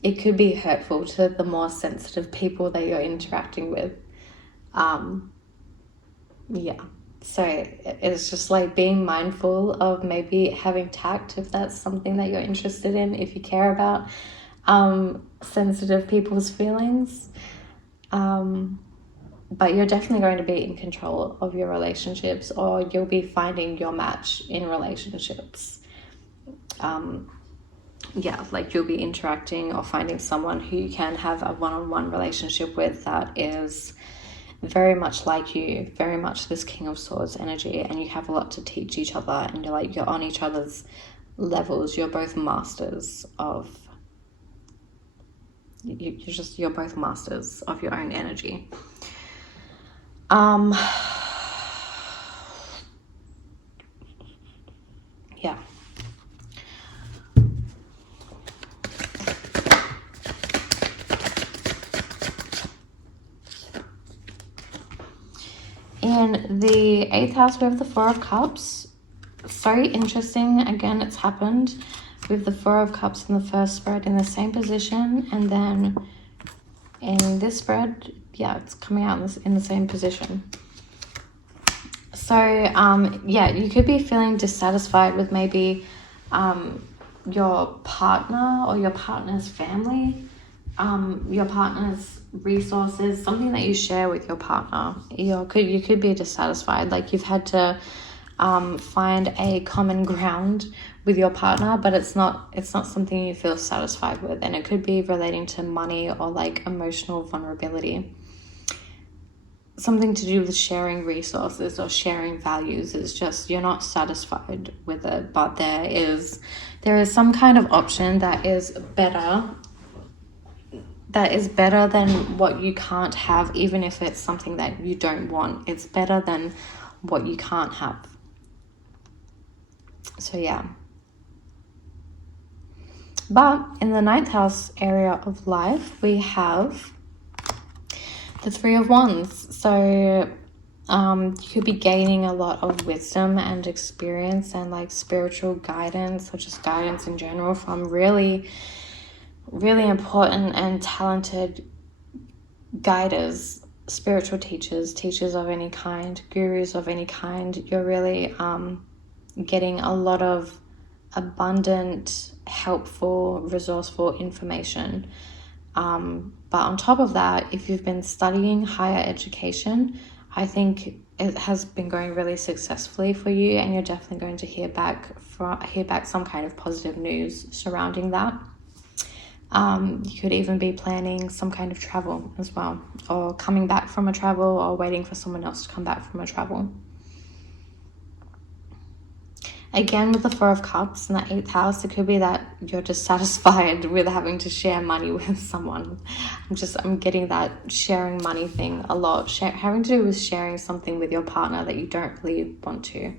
it could be hurtful to the more sensitive people that you're interacting with. Yeah, so it's just like being mindful of maybe having tact, if that's something that you're interested in, if you care about sensitive people's feelings. But you're definitely going to be in control of your relationships, or you'll be finding your match in relationships. Yeah, like you'll be interacting or finding someone who you can have a one-on-one relationship with that is very much like you, very much this King of Swords energy, and you have a lot to teach each other, and you're on each other's levels. You're both masters of you're both masters of your own energy. Yeah. In the 8th house, we have the Four of Cups. Very interesting. Again, it's happened with the Four of Cups in the first spread in the same position, and then in this spread, yeah, it's coming out in the same position. So yeah, you could be feeling dissatisfied with maybe your partner or your partner's family, your partner's resources, something that you share with your partner. You could be dissatisfied, like you've had to find a common ground with your partner, but it's not something you feel satisfied with, and it could be relating to money or like emotional vulnerability. Something to do with sharing resources or sharing values. It's just you're not satisfied with it, but there is some kind of option that is better than what you can't have, even if it's something that you don't want. It's better than what you can't have. So yeah. But in the 9th house area of life, we have the Three of Wands. So you could be gaining a lot of wisdom and experience and like spiritual guidance, or just guidance in general, from really, really important and talented guiders, spiritual teachers of any kind, gurus of any kind. You're really getting a lot of abundant, helpful, resourceful information. But on top of that, if you've been studying higher education, I think it has been going really successfully for you, and you're definitely going to hear back some kind of positive news surrounding that. You could even be planning some kind of travel as well, or coming back from a travel, or waiting for someone else to come back from a travel. Again, with the Four of Cups in the 8th house, it could be that you're dissatisfied with having to share money with someone. I'm getting that sharing money thing a lot. Having to do with sharing something with your partner that you don't really want to.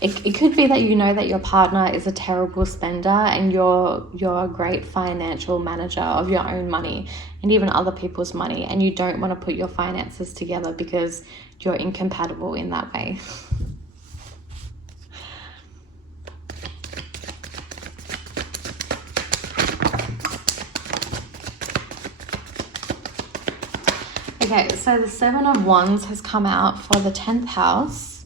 It could be that you know that your partner is a terrible spender, and you're a great financial manager of your own money and even other people's money, and you don't want to put your finances together because you're incompatible in that way. Okay, so the Seven of Wands has come out for the 10th house.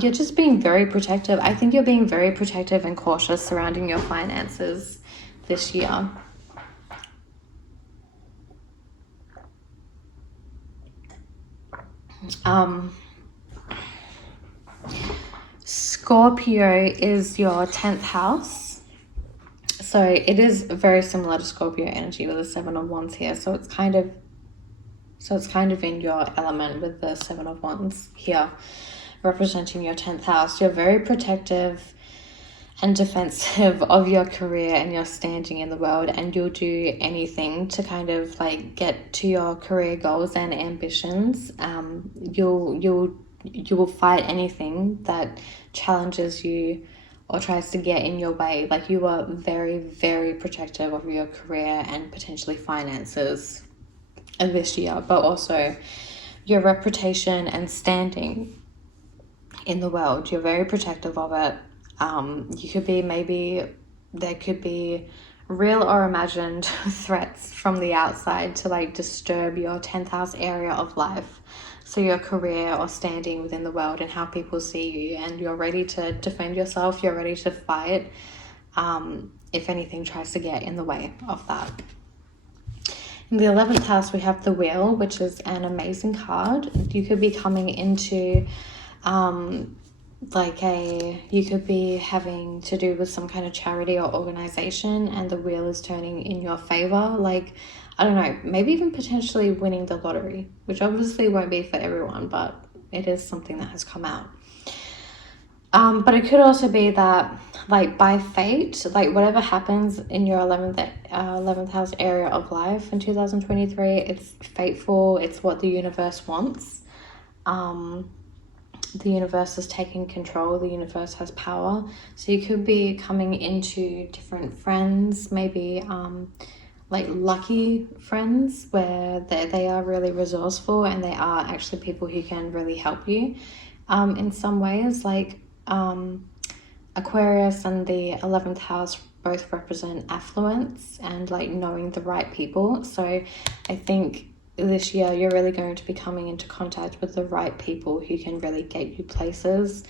You're just being very protective. I think you're being very protective and cautious surrounding your finances this year. Scorpio is your 10th house. So it is very similar to Scorpio energy with the Seven of Wands here. So it's kind of in your element with the Seven of Wands here, representing your 10th house. You're very protective and defensive of your career and your standing in the world, and you'll do anything to kind of like get to your career goals and ambitions. You will fight anything that challenges you or tries to get in your way. Like, you are very, very protective of your career and potentially finances this year, but also your reputation and standing in the world. You're very protective of it. You could be, maybe there could be real or imagined threats from the outside to like disturb your 10th house area of life. So your career or standing within the world and how people see you, and you're ready to defend yourself. You're ready to fight if anything tries to get in the way of that. In the 11th house, we have the Wheel, which is an amazing card. You could be coming into you could be having to do with some kind of charity or organization, and the wheel is turning in your favor. Like, I don't know, maybe even potentially winning the lottery, which obviously won't be for everyone, but it is something that has come out. But it could also be that, like, by fate, like whatever happens in your 11th house area of life in 2023, it's fateful. It's what the universe wants. The universe is taking control. The universe has power. So you could be coming into different friends, maybe like lucky friends, where they are really resourceful and they are actually people who can really help you in some ways. Like Aquarius and the 11th house both represent affluence and like knowing the right people. So I think this year you're really going to be coming into contact with the right people who can really get you places,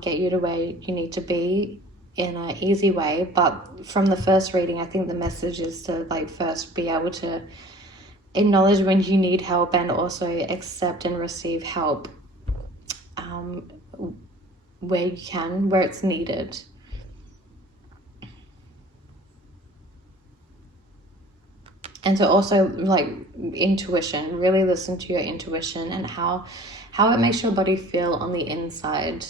get you to where you need to be in an easy way. But from the first reading, I think the message is to like first be able to acknowledge when you need help and also accept and receive help where you can, where it's needed. And to also like intuition, really listen to your intuition and how it makes your body feel on the inside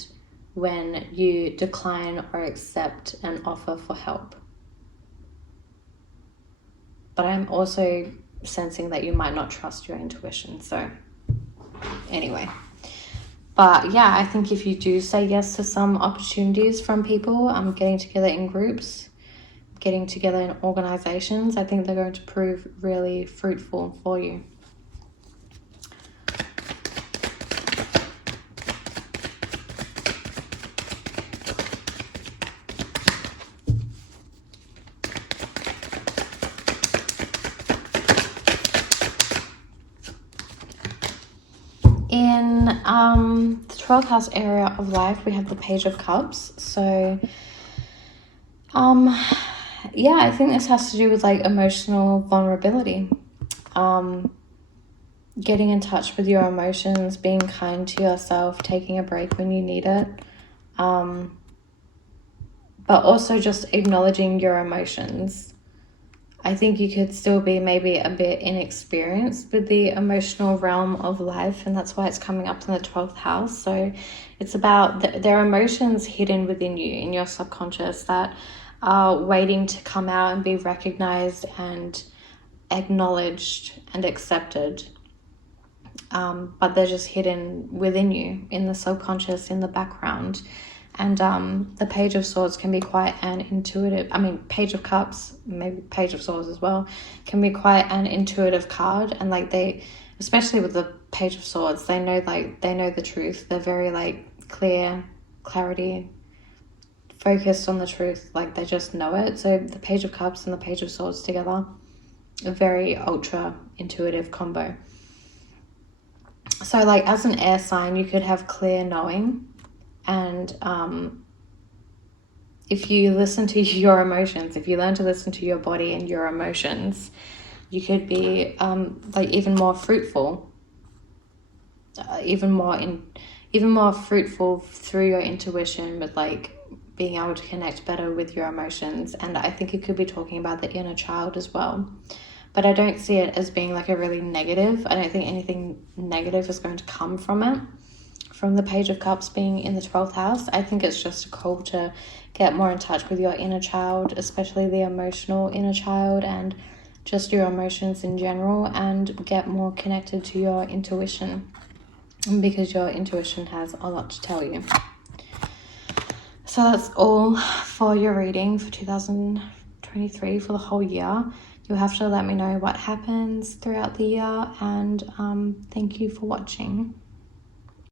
when you decline or accept an offer for help. But I'm also sensing that you might not trust your intuition. So anyway, but yeah, I think if you do say yes to some opportunities from people, getting together in groups, getting together in organizations, I think they're going to prove really fruitful for you. In the 12th house area of life, we have the Page of Cups. So yeah, I think this has to do with like emotional vulnerability, getting in touch with your emotions, being kind to yourself, taking a break when you need it, but also just acknowledging your emotions. I think you could still be maybe a bit inexperienced with the emotional realm of life, and that's why it's coming up in the 12th house. So it's about there are emotions hidden within you, in your subconscious, that are waiting to come out and be recognized and acknowledged and accepted. But they're just hidden within you, in the subconscious, in the background. And the Page of Swords can be quite an intuitive, Page of Cups, maybe Page of Swords as well, can be quite an intuitive card. And like they, especially with the Page of Swords, they know the truth. They're very like clarity focused on the truth, like they just know it. So the Page of Cups and the Page of Swords together, a very ultra intuitive combo. So like as an air sign, you could have clear knowing, and if you listen to your emotions, if you learn to listen to your body and your emotions, you could be like even more fruitful, even more fruitful through your intuition, with like being able to connect better with your emotions. And I think it could be talking about the inner child as well. But I don't see it as being like a really negative. I don't think anything negative is going to come from it, from the Page of Cups being in the 12th house. I think it's just a call to get more in touch with your inner child, especially the emotional inner child and just your emotions in general, and get more connected to your intuition, because your intuition has a lot to tell you. So that's all for your reading for 2023, for the whole year. You'll have to let me know what happens throughout the year, and thank you for watching.